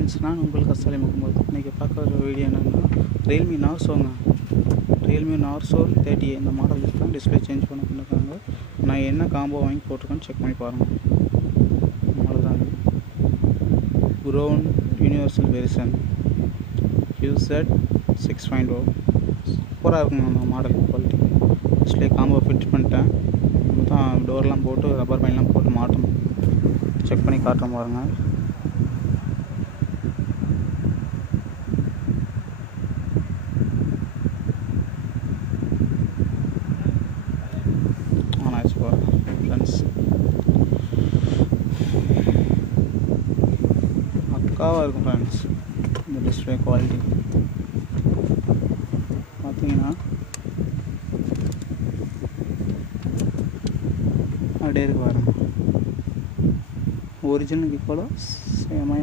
Friends, நான் உங்கள் கஸ்தலை முகமது. இன்றைக்கி பார்க்க வர வீடியோ என்னென்னா, ரியல்மி நார்சோங்க. ரியல்மி நார்சோ 30 இந்த மாடல் தான் டிஸ்பிளே சேஞ்ச் பண்ண பண்ணியிருக்காங்க. நான் என்ன காம்போ வாங்கி போட்டிருக்கேன்னு செக் பண்ணி பாருங்கள். அவ்வளோதாங்க. ப்ரௌன் யூனிவர்சல் வெர்ஷன் QZ 6.0 சூப்பராக இருக்குங்க அந்த model quality. Display combo fit பண்ணிட்டேன். தான் டோர்லாம் போட்டு ரப்பர் பேண்ட்லாம் போட்டு மாட்டணும். செக் பண்ணி காட்டுறேன் பாருங்கள். ஆனாச்சு பாருங்கள் ஃப்ரெண்ட்ஸ், பக்காவாக இருக்கும் ஃப்ரெண்ட்ஸ். இந்த டிஸ்பிளே குவாலிட்டி பார்த்தீங்கன்னா அப்படியே இருக்கு பாருங்கள். ஒரிஜினல் ஈக்குவலாக சேமாக